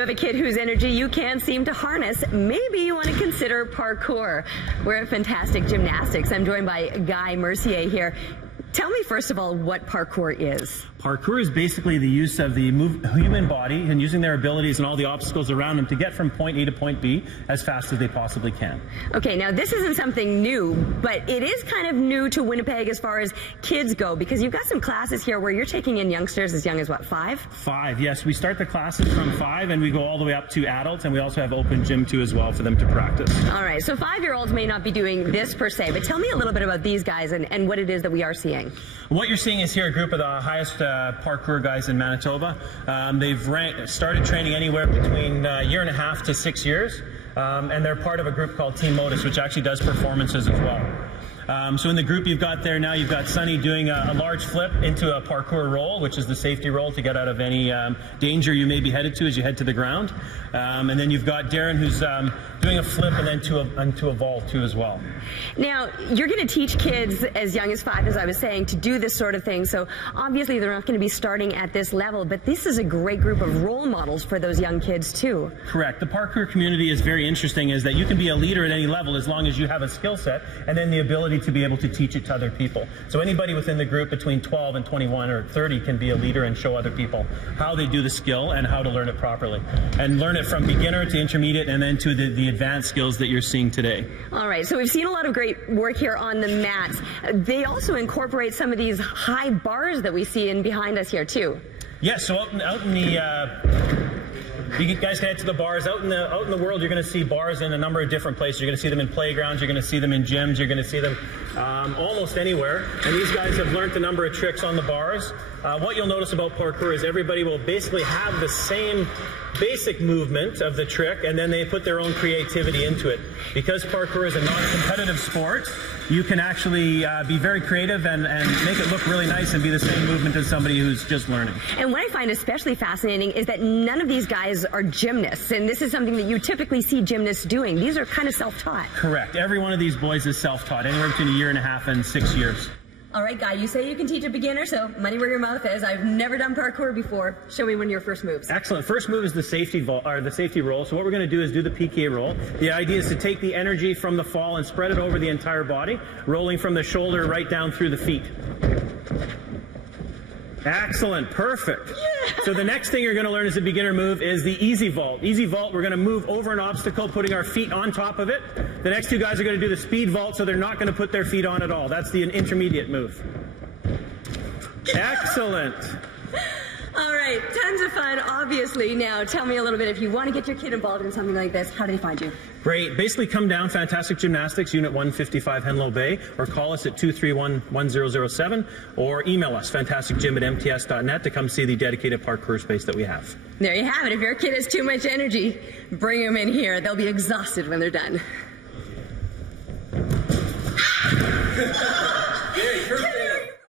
you have a kid whose energy you can't seem to harness, maybe you want to consider parkour. We're at Fantastic Gymnastics. I'm joined by Guy Mercier here. Tell me, first of all, what parkour is. Parkour is basically the use of the human body and using their abilities and all the obstacles around them to get from point A to point B as fast as they possibly can. Okay, now this isn't something new, but it is kind of new to Winnipeg as far as kids go, because you've got some classes here where you're taking in youngsters as young as, what, 5? 5, yes. We start the classes from 5 and we go all the way up to adults, and we also have open gym too as well for them to practice. All right, so 5-year-olds may not be doing this per se, but tell me a little bit about these guys and what it is that we are seeing. What you're seeing is here a group of the highest parkour guys in Manitoba. They've started training anywhere between a year and a half to 6 years, and they're part of a group called Team Modus, which actually does performances as well. So in the group you've got there now, you've got Sonny doing a large flip into a parkour roll, which is the safety roll to get out of any danger you may be headed to as you head to the ground. And then you've got Darren who's doing a flip and then into a vault too as well. Now, you're going to teach kids as young as 5, as I was saying, to do this sort of thing. So obviously they're not going to be starting at this level, but this is a great group of role models for those young kids too. Correct. The parkour community is very interesting, is that you can be a leader at any level as long as you have a skill set and then the ability to be able to teach it to other people. So anybody within the group between 12 and 21 or 30 can be a leader and show other people how they do the skill and how to learn it properly. And learn it from beginner to intermediate and then to the advanced skills that you're seeing today. All right, so we've seen a lot of great work here on the mats. They also incorporate some of these high bars that we see in behind us here too. Yes, so out in the you guys can head to the bars. Out in the world, you're going to see bars in a number of different places. You're going to see them in playgrounds. You're going to see them in gyms. You're going to see them almost anywhere. And these guys have learned a number of tricks on the bars. What you'll notice about parkour is everybody will basically have the same basic movement of the trick, and then they put their own creativity into it. Because parkour is a non-competitive sport, you can actually be very creative and make it look really nice and be the same movement as somebody who's just learning. And what I find especially fascinating is that none of these guys are gymnasts, and this is something that you typically see gymnasts doing. These are kind of self-taught. Correct. Every one of these boys is self-taught, anywhere between a year and a half and 6 years. All right, Guy, you say you can teach a beginner, so money where your mouth is. I've never done parkour before. Show me one of your first moves. Excellent. First move is the safety roll. So what we're going to do is do the PK roll. The idea is to take the energy from the fall and spread it over the entire body, rolling from the shoulder right down through the feet. Excellent. Perfect. Yeah. So the next thing you're going to learn as a beginner move is the easy vault. Easy vault, we're going to move over an obstacle, putting our feet on top of it. The next two guys are going to do the speed vault, so they're not going to put their feet on at all. That's the intermediate move. Excellent. All right, tons of fun, obviously. Now, tell me a little bit, if you want to get your kid involved in something like this, how do they find you? Great. Basically, come down, Fantastic Gymnastics, Unit 155, Henlow Bay, or call us at 231-1007, or email us, fantasticgym@mts.net, to come see the dedicated parkour space that we have. There you have it. If your kid has too much energy, bring them in here. They'll be exhausted when they're done.